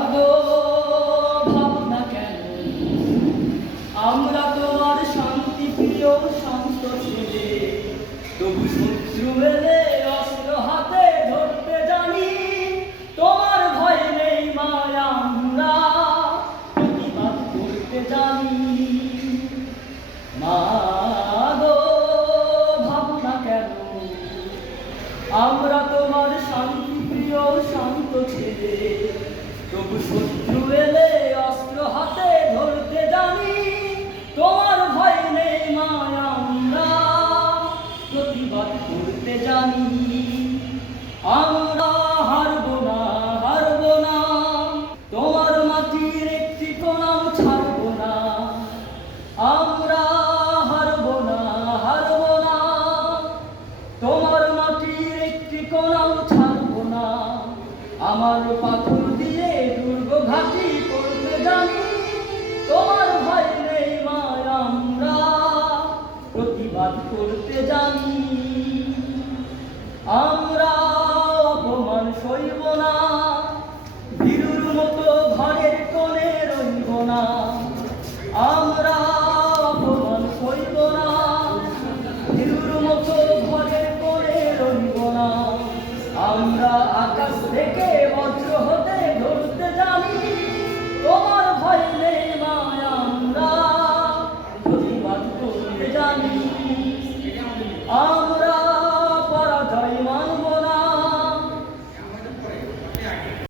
আগো ভাবনা কেন আমরা তোমার শান্তি প্রিয় শান্ত ছেলে, তবু শত্রু এলে অস্ত্র হাতে ধরতে জানি। তোমার ভয় নেই মায়া, আমরা প্রতিবাদ করতে জানি। মা গো ভাবনা কেন আমরা তোমার শান্তি প্রিয় শান্ত ছেলে, তবু শত্রু এলে অস্ত্র হাতে ধরতে জানি। তোমার ভয় নেই মায়া, আমরা প্রতিবাদ করতে জানি। আমরা হারবো না, হারবো না, তোমার মাটির একটি কোণাও ছাড়বো না। আমরা হারবো না, হারবো না, তোমার মাটির একটি কোণাও ছাড়বো না। আমার পাথর দিয়ে দুর্গ ঘাঁটি করতে জানি। তোমার ভয় নেই মায়া, আমরা প্রতিবাদ করতে জানি। আমরা অপমান সইব না, ভীরুর মতো ঘরের কোণে রইব না। আমরা অপমান সইব না, ভীরুর মতো ঘরের কোণে রইব না। আমরা আকাশ থেকে বজ্র হতে